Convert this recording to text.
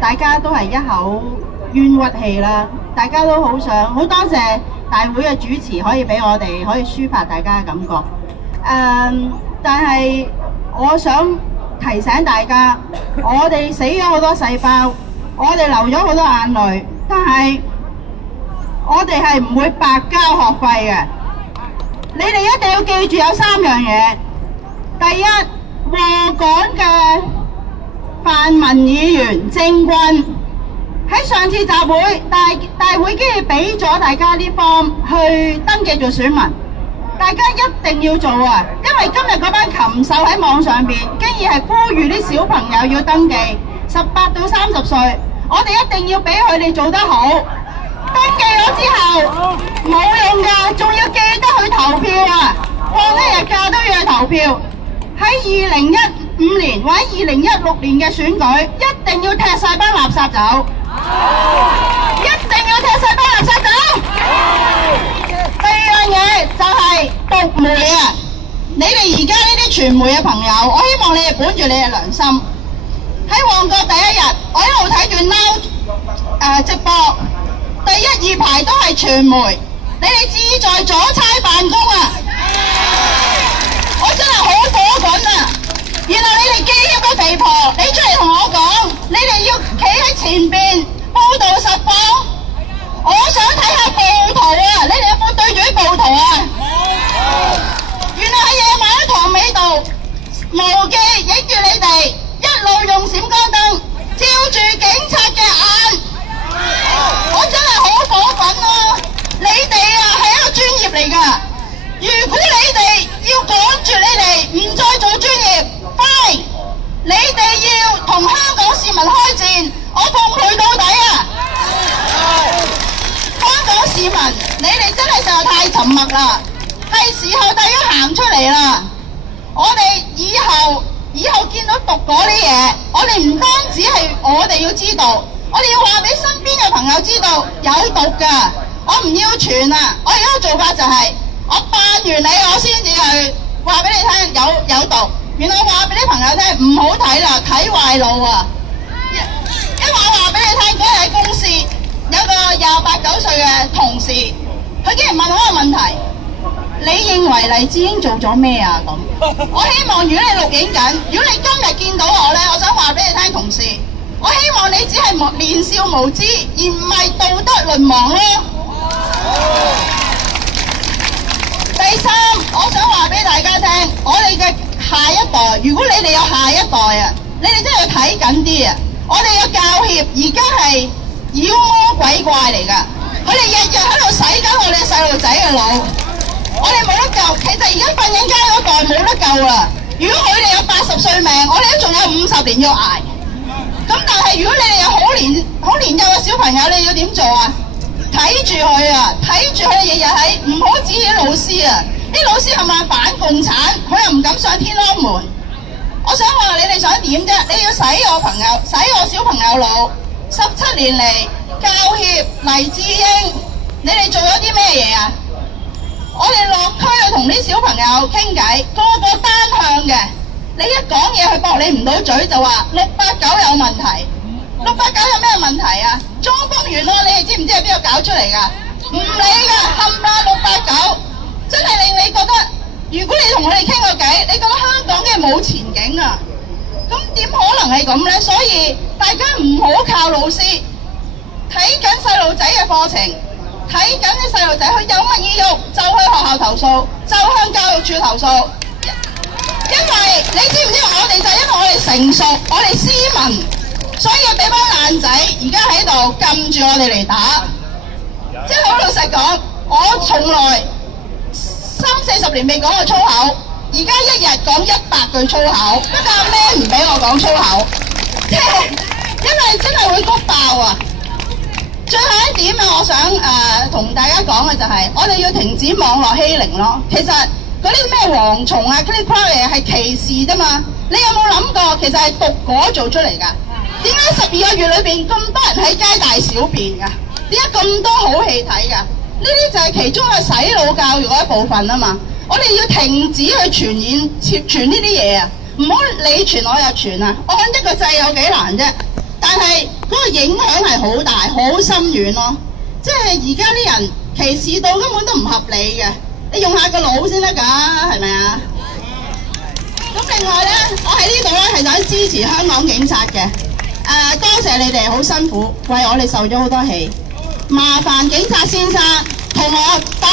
大家都係一口冤屈氣啦，大家都好想好多謝大會嘅主持可以俾我哋可以抒發大家嘅感覺。但係我想提醒大家，我哋死咗好多細胞，我哋流咗好多眼淚，但係我哋係唔會白交學費嘅。你哋一定要記住有3樣嘢。第一，禍港嘅泛民議員政棍喺上次集會大會竟然俾咗大家啲 form 去登記做選民，大家一定要做啊！因為今日嗰班禽獸喺網上邊竟然係呼籲啲小朋友要登記，18到30歲，我哋一定要俾佢哋做得好。登記咗之後冇用㗎，仲要記得去投票啊！放1日假都要去投票。喺2015年或者2016年嘅選舉，一定要踢晒班垃圾走，一定要踢晒班垃圾走。第二樣嘢就係獨媒啊！你哋而家呢啲傳媒嘅朋友，我希望你哋本住你嘅良心，喺旺角第一日，我一路睇住 Now 直播，第1、2排都係傳媒，你哋志在阻差辦公啊！我真係好火滾啊！然後你哋基協嘅肥婆，你出嚟同我講，你哋要企喺前邊報道實況。我想睇下暴徒啊！你哋有冇對住啲暴徒啊？原來喺夜晚喺塘尾度無記影住你哋，一路用閃光燈照住警察嘅眼。我真係好火滾啊！你哋啊係一個專業嚟㗎。如果你哋要趕住你哋唔再做專業 ，fine， 你哋要同香港市民開戰，我奉陪到底啊！香港市民，你哋真係實在太沉默啦，係時候大家行出嚟啦！我哋以後見到毒嗰啲嘢，我哋唔單止係我哋要知道，我哋要話俾身邊嘅朋友知道有毒㗎，我唔要傳啊！我而家嘅做法就係、我扮完你，我先至去話俾你聽有毒，然後話俾啲朋友聽唔好睇啦，睇壞路啊！因為我話俾你聽，嗰日喺公司有個28、9歲嘅同事，佢竟然問我一個問題：你認為黎智英做咗咩啊？咁我希望如果你錄影緊，如果你今日見到我呢，我想話俾你聽，同事，我希望你只係年少無知，而唔係道德淪亡咯。第三，我想話俾大家聽，我哋嘅下一代，如果你哋有下一代啊，你哋真係要睇緊啲啊！我哋嘅教協而家係妖魔鬼怪嚟㗎，佢哋日日喺度洗緊我哋細路仔嘅腦，我哋冇得救。其實而家瞓緊街嗰代冇得救啦。如果佢哋有80歲命，我哋都仲有50年要捱。咁但係如果你哋有好年幼嘅小朋友，你要點做啊？睇住佢啊，睇住佢日日喺，唔好指意啲老師啊！啲老師係咪反共產？佢又唔敢上天安門。我想話你哋想點啫？你要洗我小朋友腦。17年嚟，教協黎智英，你哋做咗啲咩嘢啊？我哋落區去同啲小朋友傾偈，個單向嘅。你一講嘢，佢駁你唔到嘴就話689有問題。689有咩問題啊？中風園咯，你哋知唔知係邊個搞出嚟㗎？唔理㗎，冚啦689，真係令你覺得，如果你同我哋傾個偈，你覺得香港嘅冇前景啊？咁點可能係咁呢？所以大家唔好靠老師，睇緊細路仔嘅課程，睇緊啲細路仔，佢有乜意欲就去學校投訴，就向教育處投訴。因為你知唔知我哋就係因為我哋成熟，我哋斯文。所以俾班爛仔而家喺度撳住我哋嚟打，即係好老實講，我從來30-40年未講過粗口，而家一日講100句粗口，不過阿咩唔俾我講粗口，即係因為真係會谷爆啊！最後一點啊，我想同大家講嘅就係、我哋要停止網絡欺凌咯。其實嗰啲咩蝗蟲啊、click crack 嘢係歧視啫嘛，你有冇諗過其實係毒果做出嚟㗎？點解12個月裏邊咁多人喺街大小便㗎？點解咁多好戲睇㗎？呢啲就係其中嘅洗腦教育嘅一部分啊嘛！我哋要停止去傳呢啲嘢啊！唔好你傳我又傳啊！按一個掣有幾難啫？但係嗰個影響係好大、好深遠咯。即係而家啲人歧視到根本都唔合理嘅，你用下個腦先得㗎，係咪啊？咁另外咧，我喺呢度咧係想支持香港警察嘅。多謝你哋好辛苦，為我哋受咗好多氣。麻煩警察先生同我打